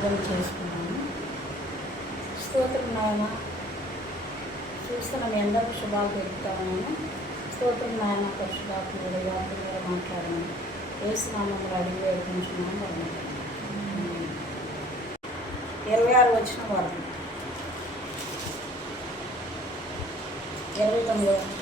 ప్రార్థన చేసుకున్నాను. స్తోత్రం నాయన, చూస్తున్న మీ అందరికీ శుభాలు తెలుపుతాను. స్తోత్రం నాయన, పరిశుభాత్మగా మాట్లాడాను. వేసునామని అడిగి వేడుకుంటున్నాను. 26 వచ్చిన వరకు 29 వరకు.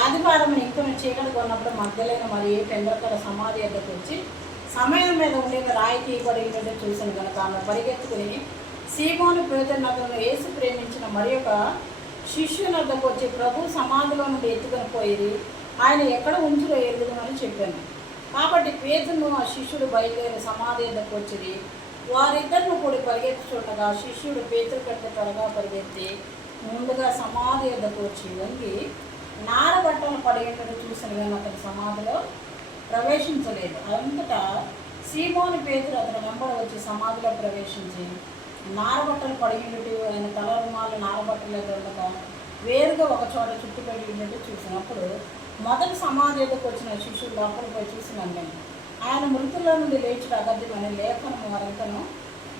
ఆదివారం ఇంకొన్ని చీకటి కొన్నప్పుడు మధ్యలైన మరి పెందొక్కల సమాధి వద్దకు వచ్చి సమయం మీద ఉండే రాయి తీయబడినట్టు చూశాను కనుక ఆమె పరిగెత్తుకుని సీమోను పేతురునకు యేసు ప్రేమించిన మరి ఒక శిష్యుని వద్దకు వచ్చి ప్రభు సమాధిలో నుండి ఎత్తుకొని పోయి ఆయన ఎక్కడ ఉంచులో ఎరుగుదమని చెప్పాను. కాబట్టి పేతురును ఆ శిష్యుడు బయలుదేరి సమాధి వద్దకు వచ్చింది. వారిద్దరిని కూడి పరిగెత్తుచుండగా శిష్యుడు పేతురు కంటే త్వరగా పరిగెత్తి ముందుగా సమాధి వద్దకు వచ్చి వంగి నారబట్టలు పడేటట్టు చూసిన కానీ అతని సమాధిలో ప్రవేశించలేదు. అంతటా సీమోను పేతురు అతని వెంబడ వచ్చి సమాధిలో ప్రవేశించి నారబట్టలు పడినట్టు ఆయన తల రుమాలు నారబట్టలు ఉండగా వేరుగా ఒక చోట చుట్టుపెట్టినట్టు చూసినప్పుడు మొదటి సమాధి ఎదుకు వచ్చిన శిష్యుడు లోపలికి పోయి చూసినాను. ఆయన మృతుల్లో నుండి లేచి అగద్యమని లేఖనము వారంతను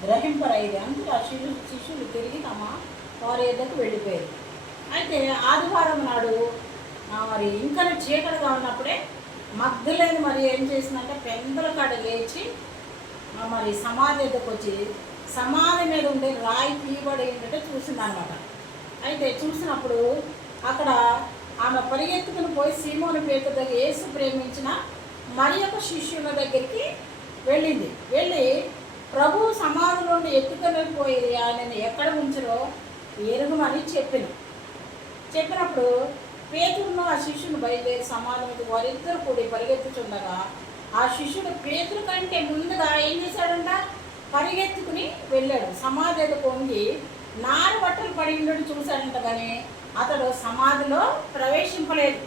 గ్రహింపరైది. అంతటా శిష్యులు తిరిగి తమ వారి ఎద్దకు వెళ్ళిపోయారు. అయితే ఆదివారం నాడు మరి ఇంకా చీకటిగా ఉన్నప్పుడే మగ్ధలేని మరి ఏం చేసిందంటే పెందల కాడ లేచి మరి సమాధి ఎద్దకు వచ్చి సమాధి మీద ఉండే రాయి తీయబడి ఏంటంటే చూసిందనమాట. అయితే చూసినప్పుడు అక్కడ ఆమె పరిగెత్తుకుని పోయి సీమోను పేతురు దగ్గర యేసు ప్రేమించిన మరి ఒక శిష్యుల దగ్గరికి వెళ్ళింది. వెళ్ళి ప్రభు సమాధిలోని ఎత్తుకొని పోయి ఆయనని ఎక్కడ ఉంచరో ఎరుగుమని చెప్పినప్పుడు పేతురును ఆ శిష్యుని బయలుదేరి సమాధికి వారిద్దరు కూడి పరిగెత్తుచుండగా ఆ శిష్యుడు పేతురు కంటే ముందుగా ఏం చేశాడంట, పరిగెత్తుకుని వెళ్ళాడు. సమాధి పొంగి నార బట్టలు పడినట్టు చూశాడంట, కానీ అతడు సమాధిలో ప్రవేశింపలేదు.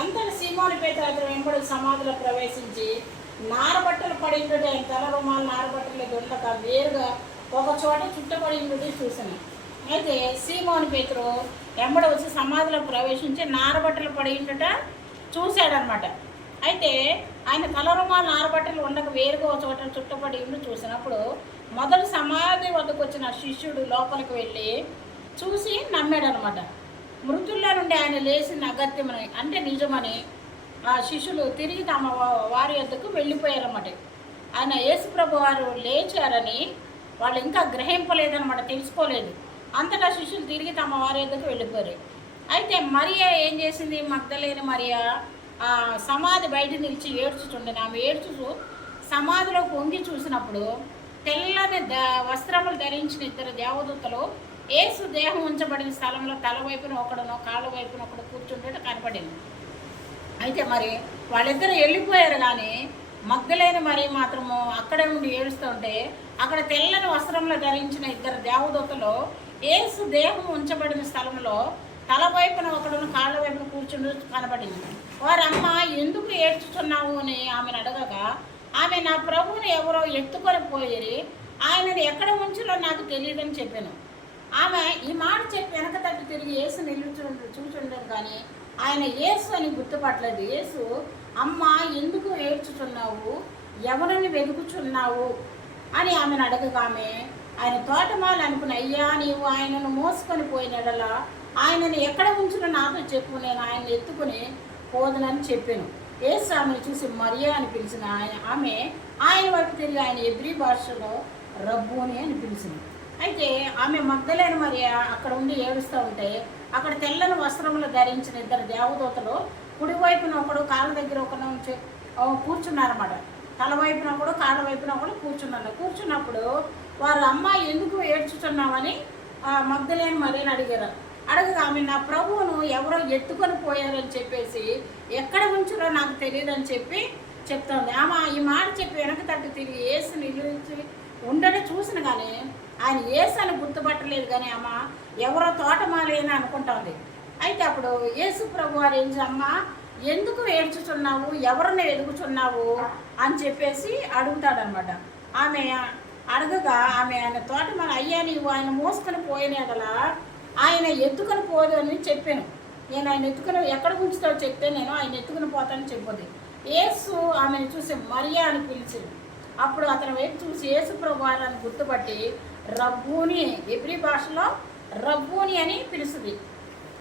అంతటి సీమోను పేతురు అతడు వెంబడి సమాధిలో ప్రవేశించి నారబట్టలు పడినట్టు ఆయన తల రుమాలు నారబట్టలు ఉండక వేరుగా ఒక చోట చుట్టబడినట్టు చూశాను. అయితే సీమోను పేతురు వెంబడి వచ్చి సమాధిలో ప్రవేశించి నారబట్టలు పడినట్ట చూశాడనమాట. అయితే ఆయన తల రుమాలు నారబట్టలు ఉండక వేరుగా ఒక చోట చుట్టబడి చూసినప్పుడు మొదటి సమాధి వద్దకు వచ్చిన శిష్యుడు లోపలికి వెళ్ళి చూసి నమ్మాడనమాట. మృతుల్లో నుండి ఆయన లేచిన అగత్యమని అంటే నిజమని ఆ శిష్యులు తిరిగి తమ వారి వద్దకు వెళ్ళిపోయారన్నమాట. ఆయన యేసుప్రభు వారు లేచారని వాళ్ళు ఇంకా గ్రహింపలేదన్నమాట, తెలుసుకోలేదు. అంతటా శిష్యులు తిరిగి తమ వారి వద్దకు వెళ్ళిపోయారు. అయితే మరియా ఏం చేసింది, మగ్ధలేని మరియా ఆ సమాధి బయట నిలిచి ఏడ్చుచుండేది. ఆమె ఏడ్చుచు సమాధిలో పొంగి చూసినప్పుడు తెల్లని వస్త్రములు ధరించిన ఇద్దరు దేవదూతలు యేసు దేహం ఉంచబడిన స్థలంలో తల వైపున ఒకడునో కాళ్ళ వైపున ఒకడు కూర్చుంటే కనపడింది. అయితే మరి వాళ్ళిద్దరు వెళ్ళిపోయారు, కానీ మగ్ధలేని మరి మాత్రము అక్కడే ఉండి ఏడుస్తూ ఉంటే అక్కడ తెల్లని వస్త్రంలో ధరించిన ఇద్దరు దేవదూతలు యేసు దేహం ఉంచబడిన స్థలంలో తల వైపున ఒకడును కాళ్ళ వైపున కూర్చుండి కనపడింది. వారమ్మ ఎందుకు ఏడ్చుచున్నావు అని ఆమెను అడగగా ఆమె నా ప్రభువుని ఎవరో ఎత్తుకొని పోయి ఆయనని ఎక్కడ ఉంచులో నాకు తెలియదని చెప్పాను. ఆమె ఈ మాట చెప్పి వెనక తట్టు తిరిగి యేసు చూచుండదు, కానీ ఆయన యేసు అని గుర్తుపట్టలేదు. యేసు అమ్మ ఎందుకు ఏడ్చుచున్నావు, ఎవరిని వెతుకుచున్నావు అని ఆమెను అడగగా ఆమె ఆయన తోటమాలు అనుకుని, అయ్యా నీవు ఆయనను మోసుకొని పోయినడలా ఆయనను ఎక్కడ ఉంచులో నాతో చెప్పు, నేను ఆయన్ని ఎత్తుకుని పోదునని చెప్పాను. యేసు ఆమెను చూసి మరియా అని పిలిచిన ఆమె ఆయన వైపు తిరిగి ఆయన ఎబ్రీ భాషలో రబ్బూని అని పిలిచింది. అయితే ఆమె మగ్ధలేని మరియా అక్కడ ఉండి ఏడుస్తూ ఉంటే అక్కడ తెల్లని వస్త్రములు ధరించిన ఇద్దరు దేవదూతలు కుడివైపున ఒకడు కాళ్ళ దగ్గర ఒకడు కూర్చున్నారన్నమాట. తల వైపున ఒకడు కాళ్ళ వైపున ఒకడు కూర్చున్నప్పుడు వారు అమ్మ ఎందుకు ఏడ్చుతున్నామని మగ్ధలేని మరియని అడిగారు. అడగగా ఆమె నా ప్రభువును ఎవరో ఎత్తుకొని పోయారని చెప్పేసి ఎక్కడ ఉంచారో నాకు తెలియదని చెప్తోంది. ఆమె ఈ మాట చెప్పి వెనక తట్టు తిరిగి యేసు నిలిచి ఉండని చూసిన కానీ ఆయన యేసు అని గుర్తుపట్టలేదు, కానీ ఆమె ఎవరో తోటమాలి అని అనుకుంటుంది. అయితే అప్పుడు యేసు ప్రభు వారు ఏం అమ్మ ఎందుకు ఏడ్చుచున్నావు, ఎవరిని ఎదుగుచున్నావు అని చెప్పేసి అడుగుతాడనమాట. ఆమె అడగగా ఆమె ఆయన తోటమాలి, అయ్యా నీవు ఆయన మోసుకొని పోయినదలా ఆయన ఎత్తుకొని పోదు అని చెప్పాను. నేను ఆయన ఎత్తుకుని ఎక్కడ ఉంచుతావు చెప్తే నేను ఆయన ఎత్తుకుని పోతానని చెప్పొద్దు. యేసు ఆమెను చూసి మరియా అని పిలిచింది. అప్పుడు అతని వైపు చూసి యేసు ప్రభువారిని గుర్తుపట్టి రబ్బూని, హెబ్రీ భాషలో రబ్బూని అని పిలుస్తుంది.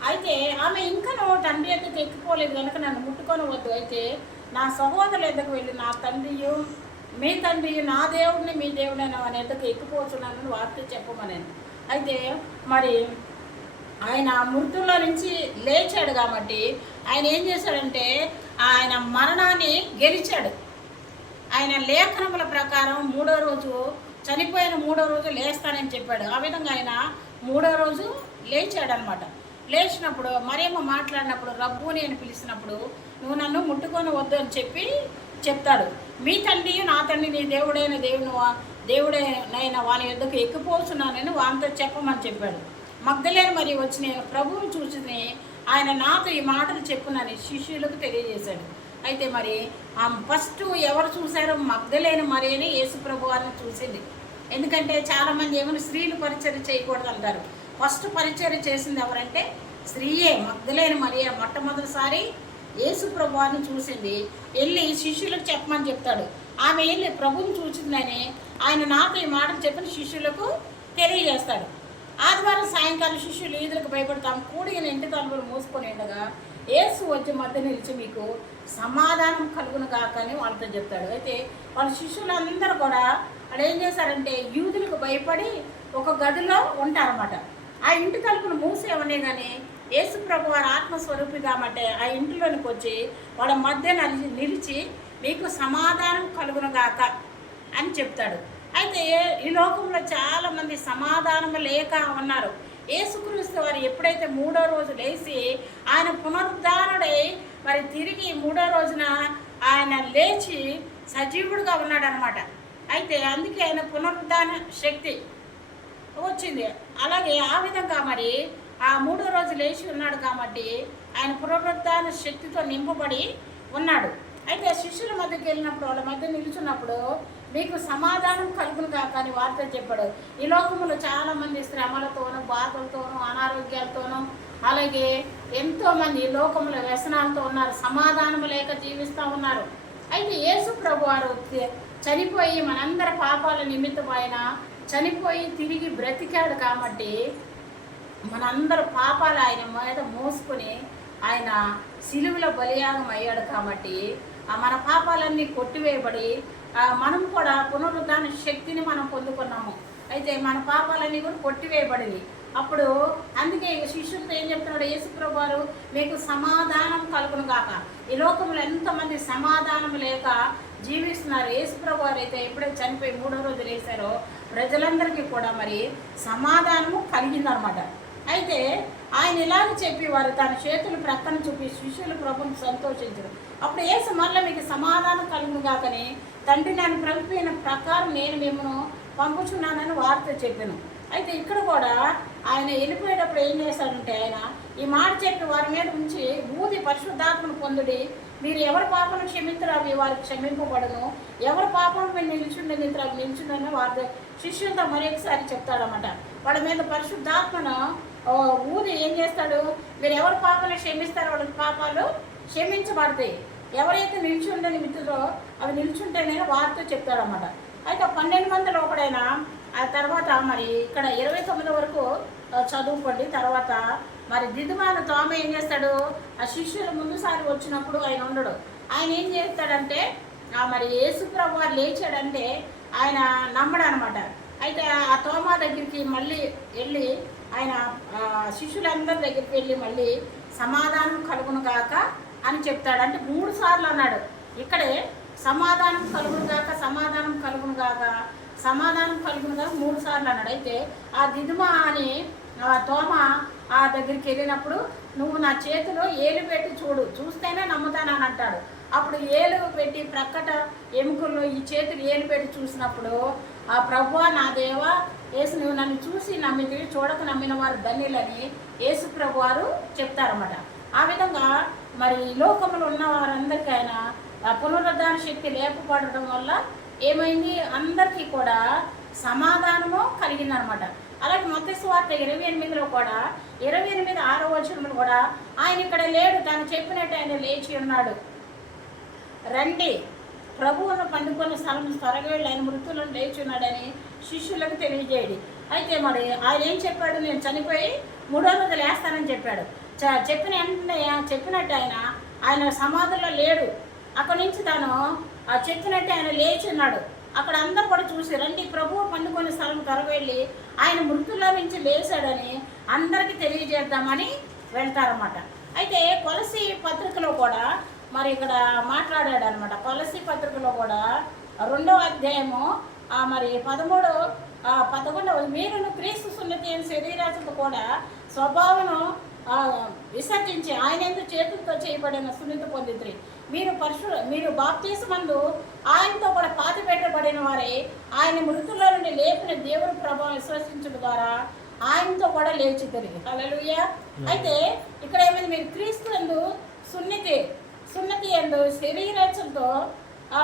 అయితే ఆమె ఇంకనూ తండ్రి ఎద్దకు ఎక్కిపోలేదు కనుక నన్ను ముట్టుకొని వద్దు, అయితే నా సహోదరుల ఎద్దకు వెళ్ళి నా తండ్రియు మీ తండ్రియు నా దేవుడిని మీ దేవుడైన వాని ఎద్దకు ఎక్కిపోతున్నానని వార్త చెప్పమని. అయితే మరి ఆయన మృతుల్లో నుంచి లేచాడు కాబట్టి ఆయన ఏం చేశాడంటే ఆయన మరణాన్ని గెలిచాడు. ఆయన లేఖనముల ప్రకారం చనిపోయిన మూడో రోజు లేస్తానని చెప్పాడు. ఆ విధంగా ఆయన మూడో రోజు లేచాడనమాట. లేచినప్పుడు మరేమో మాట్లాడినప్పుడు రబ్బూని అని పిలిచినప్పుడు నువ్వు నన్ను ముట్టుకొని వద్దు అని చెప్తాడు. మీ తండ్రి నా తండ్రి నీ దేవుడైన వాని యొద్దకు ఎక్కిపోతున్నానని వానితో చెప్పమని చెప్పాడు. మగ్దలేను మరి వచ్చి నేను ప్రభువుని చూసి ఆయన నాతో ఈ మాటలు చెప్పునని శిష్యులకు తెలియజేశాడు. అయితే మరి ఫస్ట్ ఎవరు చూశారో మగ్దలేను మరి అని యేసు ప్రభు వారిని చూసింది. ఎందుకంటే చాలామంది ఏమైనా స్త్రీలు పరిచర్య చేయకూడదు అంటారు. ఫస్ట్ పరిచర్య చేసింది ఎవరంటే స్త్రీయే. మగ్దలేను మరియ మొట్టమొదటిసారి యేసు ప్రభు వారిని చూసింది. వెళ్ళి శిష్యులకు చెప్పమని చెప్తాడు. ఆమె వెళ్ళి ప్రభువుని చూసిందని ఆయన నాతో ఈ మాటలు చెప్పిన శిష్యులకు తెలియజేస్తాడు. ఆదివారం సాయంకాలం శిష్యులు ఈదులకు భయపడతాం కూడిన ఇంటి తలుపులు మూసుకొని ఉండగా యేసు వచ్చి మధ్య నిలిచి మీకు సమాధానం కలుగును కాక అని వాళ్ళతో చెప్తాడు. అయితే వాళ్ళ శిష్యులందరూ కూడా వాళ్ళు ఏం చేశారంటే యూదులకు భయపడి ఒక గదిలో ఉంటారన్నమాట. ఆ ఇంటి తలుపును మూసేవనే కానీ యేసు ప్రభు వారి ఆత్మస్వరూపి కాబట్టి ఆ ఇంటిలోనికి వచ్చి వాళ్ళ మధ్య నిలిచి మీకు సమాధానం కలుగును గాక అని చెప్తాడు. అయితే ఈ లోకంలో చాలామంది సమాధానం లేక ఉన్నారు. యేసుక్రీస్తు వారు ఎప్పుడైతే మూడో రోజు లేచి ఆయన పునరుద్ధానుడై మరి తిరిగి మూడో రోజున ఆయన లేచి సజీవుడుగా ఉన్నాడనమాట. అయితే అందుకే ఆయన పునరుద్ధాన శక్తి వచ్చింది. అలాగే ఆ విధంగా మరి ఆ మూడో రోజు లేచి ఉన్నాడు కాబట్టి ఆయన పునరుద్ధాన శక్తితో నింపబడి ఉన్నాడు. అయితే శిష్యుల మధ్యకి వెళ్ళినప్పుడు వాళ్ళ మధ్య నిలుచున్నప్పుడు మీకు సమాధానం కలుగును కాక అని వార్త చెప్పాడు. ఈ లోకంలో చాలామంది శ్రమలతోనూ బాధలతోనూ అనారోగ్యాలతోనూ అలాగే ఎంతోమంది ఈ లోకంలో వ్యసనాలతో ఉన్నారు, సమాధానం లేక జీవిస్తూ ఉన్నారు. అయితే యేసు ప్రభు వారు చనిపోయి మనందరి పాపాల నిమిత్తం ఆయన చనిపోయి తిరిగి బ్రతికాడు కాబట్టి మనందరి పాపాలు ఆయన మీద మోసుకొని ఆయన సిలువలో బలియాగం అయ్యాడు కాబట్టి మన పాపాలన్నీ కొట్టివేయబడి మనం కూడా పునరుద్ధాన శక్తిని మనం పొందుకున్నాము. అయితే మన పాపాలన్నీ కూడా కొట్టివేయబడింది. అప్పుడు అందుకే శిష్యులతో ఏం చెప్తున్నాడు యేసుప్రభు వారు మీకు సమాధానం కలుగును గాక. ఈ లోకంలో ఎంతమంది సమాధానం లేక జీవిస్తున్నారు. యేసుప్రభు వారు అయితే ఎప్పుడైతే చనిపోయి మూడో రోజు లేచారో ప్రజలందరికీ కూడా మరి సమాధానము కలిగిందనమాట. అయితే ఆయన ఇలాగ చెప్పి వారు తన చేతులు ప్రక్కన చూపి శిష్యులు ప్రభుని సంతోషించరు. అప్పుడు యేసు మళ్ళీ మీకు సమాధానం కలుగును గాకని తండ్రి నన్ను పంపిన ప్రకారం నేను మిమ్మల్ని పంపుచున్నానని వార్త చెప్పాను. అయితే ఇక్కడ కూడా ఆయన వెళ్ళిపోయేటప్పుడు ఏం చేశాడంటే ఆయన ఈ మాట చెప్పి వారి మీద ఉంచి ఊది పరిశుద్ధాత్మను పొందుడి, మీరు ఎవరి పాపను క్షమించరు అవి వారికి క్షమింపబడను, ఎవరి పాపం మీరు నిలిచిండని అవి నిలిచిందని వారి శిష్యులతో మరొకసారి చెప్తాడనమాట. వాళ్ళ మీద పరిశుద్ధాత్మను ఊది ఏం చేస్తాడు, మీరు ఎవరి పాపాలు క్షమిస్తారో వాళ్ళకి పాపాలు క్షమించబడతాయి, ఎవరైతే నిల్చుండని మిత్రులో అవి నిల్చుంటేనే వారితో చెప్తాడనమాట. అయితే 12 మందిలో ఒకడైనా ఆ తర్వాత మరి ఇక్కడ 29 వరకు చదువుకోండి. తర్వాత మరి దిదుమాను తోమ ఏం చేస్తాడు, ఆ శిష్యులు ముందుసారి వచ్చినప్పుడు ఆయన ఉండడు. ఆయన ఏం చేస్తాడంటే మరి యేసుప్రభు వారు లేచాడంటే ఆయన నమ్మడు అనమాట. అయితే ఆ తోమా దగ్గరికి మళ్ళీ వెళ్ళి ఆయన శిష్యులందరి దగ్గరికి వెళ్ళి మళ్ళీ సమాధానం కలుగును కాక అని చెప్తాడు. అంటే 3 సార్లు అన్నాడు. ఇక్కడే సమాధానం కలుగును కాక సమాధానం కలుగును కాక సమాధానం కలుగును కాక 3 సార్లు అన్నాడు. అయితే ఆ దిదుమా అని తోమ ఆ దగ్గరికి వెళ్ళినప్పుడు నువ్వు నా చేతిలో ఏలు పెట్టి చూడు, చూస్తేనే నమ్ముతానని అంటాడు. అప్పుడు ఏలు పెట్టి ప్రక్కట ఎముకల్లో ఈ చేతులు ఏలు పెట్టి చూసినప్పుడు ఆ ప్రభువా నా దేవా యేసు నువ్వు నన్ను చూసి నమ్మింది, చూడక నమ్మిన వారు ధన్యులని యేసు ప్రభు వారు చెప్తారన్నమాట. ఆ విధంగా మరి లోకంలో ఉన్న వారందరికీ ఆయన పునరుద్ధాన శక్తి లేకపోవడం వల్ల ఏమైంది, అందరికీ కూడా సమాధానము కలిగిందనమాట. అలాగే మత్తయి సువార్త 28లో కూడా 28:6 వచనంలో కూడా ఆయన ఇక్కడ లేడు, తాను చెప్పినట్టు ఆయన లేచి ఉన్నాడు, రండి, ప్రభువును పండుకొని స్థలం త్వరగా వెళ్ళి ఆయన మృతులను లేచున్నాడని శిష్యులకు తెలియజేయడి. అయితే మరి ఆయన ఏం చెప్పాడు? నేను చనిపోయి 3వ రోజు లేస్తానని చెప్పాడు. చెప్పినట్టు ఆయన సమాధిలో లేడు. అక్కడి నుంచి తను చెప్పినట్టు ఆయన లేచున్నాడు. అక్కడ అందరూ కూడా చూసి రండి, ప్రభువు పండుకొని స్థలం త్వరగా వెళ్ళి ఆయన మృతుల్లో నుంచి లేచాడని అందరికీ తెలియజేద్దామని వెళ్తారన్నమాట. అయితే కొలసి పత్రికలో కూడా మరి ఇక్కడ మాట్లాడాడు అనమాట. కొలసి పత్రికలో కూడా 2వ అధ్యాయము మరి 11 మీరును క్రీస్తు సున్నతి అయిన శరీరాశతో కూడా స్వభావను విసర్జించి ఆయన ఎందుకు చేతులతో చేయబడిన సున్నతి పొందిద్రి. మీరు బాప్తీసమందు ఆయనతో కూడా పాతి పెట్టబడిన వారే ఆయన మృతుల్లో నుండి లేపిన దేవుని ప్రభావం విశ్వసించడం ద్వారా ఆయనతో కూడా లేచి తిరిగి. హల్లెలూయా. అయితే ఇక్కడ ఏమైంది? మీరు క్రీస్తు యందు సున్నతి యందు శరీరచనతో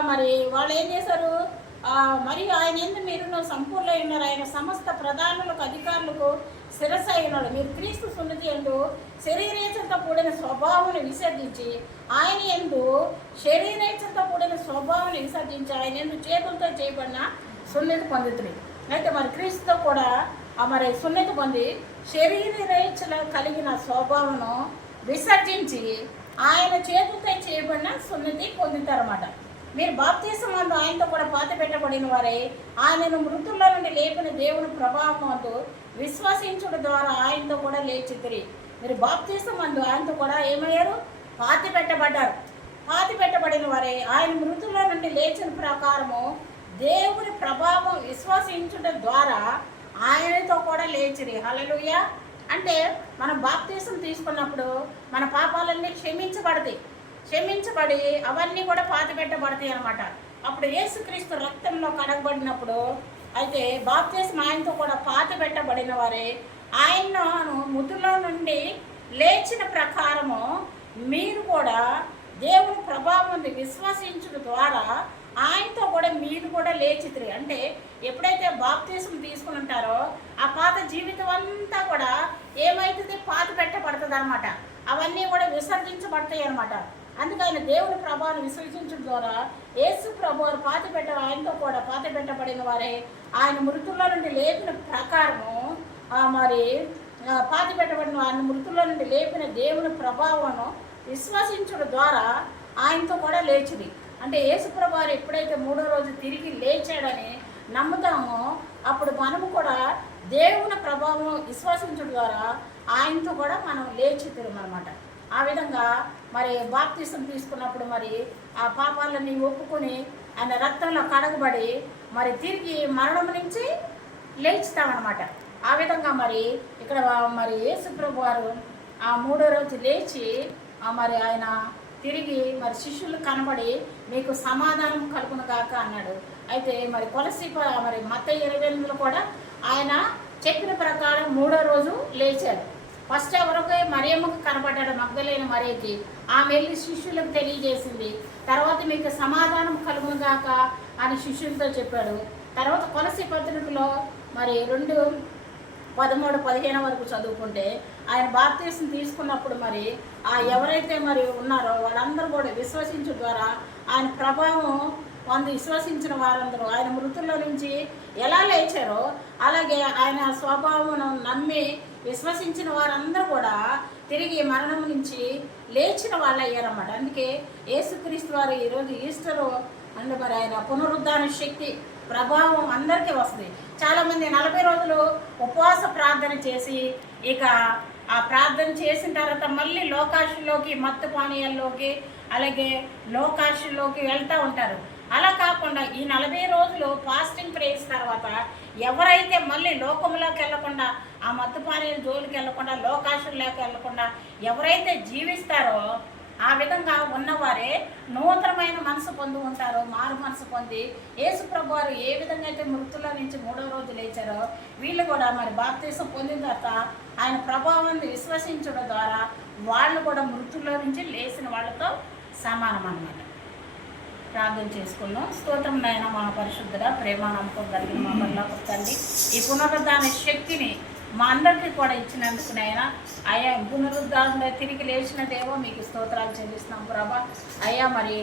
మరి వాళ్ళు ఏం చేశారు? మరియు ఆయన ఎందు మీరు సంపూర్ణ ఉన్నారు. ఆయన సమస్త ప్రధానులకు అధికారులకు శిరస్సు అయి ఉన్నాడు. మీరు క్రీస్తు సున్నతి యందు శరీరేచ్ఛతో కూడిన స్వభావాన్ని విసర్జించి ఆయన యందు ఆయన ఎందు చేతులతో చేయబడిన సున్నతి పొందుతుంది. అయితే మరి క్రీస్తుతో కూడా మరి సున్నతి పొంది శరీరేచ్ఛలో కలిగిన స్వభావమును విసర్జించి ఆయన చేతులతో చేయబడిన సున్నతి పొందుతారన్నమాట. మీరు బాప్తీసమందు ఆయనతో కూడా పాతి పెట్టబడిన వారే ఆయనను మృతుల్లో నుండి లేపిన దేవుని ప్రభావమందు విశ్వసించుడు ద్వారా ఆయనతో కూడా లేచితిరి. మీరు బాప్తీసమందు ఆయనతో కూడా ఏమయ్యారు? పాతి పెట్టబడిన వారే ఆయన మృతుల్లో నుండి లేచిన ప్రకారము దేవుని ప్రభావం విశ్వసించుట ద్వారా ఆయనతో కూడా లేచిరి. హల్లెలూయా. అంటే మనం బాప్తీసం తీసుకున్నప్పుడు మన పాపాలన్నీ క్షమించబడి అవన్నీ కూడా పాతి పెట్టబడతాయి అన్నమాట. అప్పుడు యేసుక్రీస్తు రక్తంలో కడగబడినప్పుడు అయితే బాప్తీసం ఆయనతో కూడా పాతి పెట్టబడిన వారే ఆయనను మృతుల్లో నుండి లేచిన ప్రకారము మీరు కూడా దేవుని ప్రభావం విశ్వసించడం ద్వారా ఆయనతో కూడా మీరు కూడా లేచితిరి. అంటే ఎప్పుడైతే బాప్తీసం తీసుకుని ఉంటారో ఆ పాత జీవితం అంతా కూడా ఏమవుతుంది? పాతి పెట్టబడుతుంది అనమాట. అవన్నీ కూడా విసర్జించబడతాయి అనమాట. అందుకని దేవుని ప్రభావాన్ని విశ్వసించడం ద్వారా యేసు ప్రభువారు ఆయనతో కూడా పాతి పెట్టబడిన వారే ఆయన మృతుల్లో నుండి లేపిన ప్రకారము మరి పాతి పెట్టబడిన ఆయన మృతుల్లో నుండి లేపిన దేవుని ప్రభావం విశ్వసించడం ద్వారా ఆయనతో కూడా లేచింది. అంటే యేసు ప్రభువారు ఎప్పుడైతే 3వ రోజు తిరిగి లేచాడని నమ్ముతామో అప్పుడు మనము కూడా దేవుని ప్రభావం విశ్వసించడం ద్వారా ఆయనతో కూడా మనం లేచి తిరుమన్నమాట. ఆ విధంగా మరి బాప్తీసం తీసుకున్నప్పుడు మరి ఆ పాపాలన్నీ ఒప్పుకొని ఆయన రక్తంలో కడగబడి మరి తిరిగి మరణం నుంచి లేచుతామన్నమాట. ఆ విధంగా మరి ఇక్కడ మరి యేసు ప్రభువారు ఆ 3వ రోజు లేచి మరి ఆయన తిరిగి మరి శిష్యులు కనబడి మీకు సమాధానం కలుగును గాక అన్నాడు. అయితే మరి కొలసి మరి మత్తయి 28లో కూడా ఆయన చెప్పిన ప్రకారం 3వ రోజు లేచాడు. ఫస్ట్ ఎవరికి? మరియమ్మకు కనబడ్డాడు, మగ్దలేని మరియకి. ఆమె వెళ్ళి శిష్యులకు తెలియజేసింది. తర్వాత మీకు సమాధానం కలుగును గాక అని శిష్యులతో చెప్పాడు. తర్వాత కొలసి పత్రికలో మరి 2:13-15 వరకు చదువుకుంటే ఆయన బాప్తీసం తీసుకున్నప్పుడు మరి ఎవరైతే మరి ఉన్నారో వాళ్ళందరూ కూడా విశ్వసించడం ద్వారా ఆయన ప్రభావం విశ్వసించిన వారందరూ ఆయన మృతుల్లో నుంచి ఎలా లేచారో అలాగే ఆయన స్వభావం నమ్మి విశ్వసించిన వారందరూ కూడా తిరిగి మరణం నుంచి లేచిన వాళ్ళు అయ్యారన్నమాట. అందుకే యేసుక్రీస్తు వారు ఈరోజు ఈస్టరు అంటే మరి ఆయన పునరుద్ధాన శక్తి ప్రభావం అందరికీ వస్తుంది. చాలామంది 40 రోజులు ఉపవాస ప్రార్థన చేసి ఇక ఆ ప్రార్థన చేసిన తర్వాత మళ్ళీ లోకాశుల్లోకి మత్తు పానీయాల్లోకి అలాగే లోకాశుల్లోకి వెళ్తూ ఉంటారు. అలా కాకుండా ఈ 40 రోజులు ఫాస్టింగ్ ప్రేయర్స్ తర్వాత ఎవరైతే మళ్ళీ లోకంలోకి వెళ్ళకుండా ఆ మత్తు పానీయాల జోలికి వెళ్ళకుండా లోకాశుల్లోకి వెళ్ళకుండా ఎవరైతే జీవిస్తారో ఆ విధంగా ఉన్నవారే నూతనమైన మనసు పొంది ఉంటారో, మారు మనసు పొంది యేసు ప్రభువారు ఏ విధంగా అయితే మృతుల నుంచి 3వ రోజు లేచారో వీళ్ళు కూడా మరి బాప్తీసం పొందిన తర్వాత ఆయన ప్రభావాన్ని విశ్వసించడం ద్వారా వాళ్ళు కూడా మృతుల్లో నుంచి లేచిన వాళ్ళతో సమానం అన్నమాట. ప్రార్థన చేసుకున్నాం. స్తోత్రం నాయన మా పరిశుద్ధుడ ప్రేమ నమ్మకం కలిగిన మా పరలోకపు తండ్రి, ఈ పునరుద్ధాన శక్తిని మా అందరికీ కూడా ఇచ్చినందుకు నాయనా. అయ్యా పునరుద్ధరణ తిరిగి లేచిన దేవో మీకు స్తోత్రాలు చెల్లిస్తున్నాం ప్రభా. అయ్యా మరి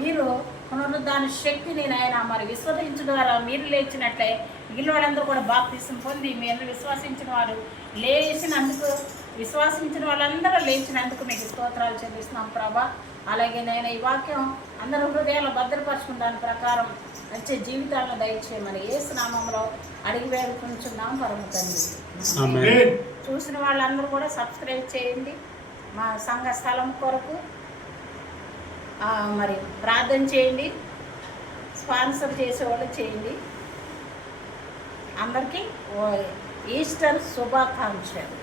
మీరు పునరుద్ధరణ శక్తిని నాయన మరి విశ్వసించడం ద్వారా మీరు లేచినట్లే మిగిలిన వాళ్ళందరూ కూడా బాప్తిసం పొంది మీరు విశ్వసించిన వారు లేచినందుకు, విశ్వాసించిన వాళ్ళందరూ లేచినందుకు మీకు స్తోత్రాలు చెల్లిస్తున్నాం ప్రభా. అలాగే నేను ఈ వాక్యం అందరూ హృదయాలు భద్రపరుచుకున్న దాని ప్రకారం వచ్చే జీవితాలను దయచేయమని యేసు నామములో అడిగి వేడుకుంటున్నాం పరమ తండ్రి. చూసిన వాళ్ళందరూ కూడా సబ్స్క్రైబ్ చేయండి. మా సంఘ స్థలం కొరకు మరి ప్రార్థన చేయండి. స్పాన్సర్ చేసేవాళ్ళు చేయండి. అందరికీ ఈస్టర్ శుభాకాంక్షలు.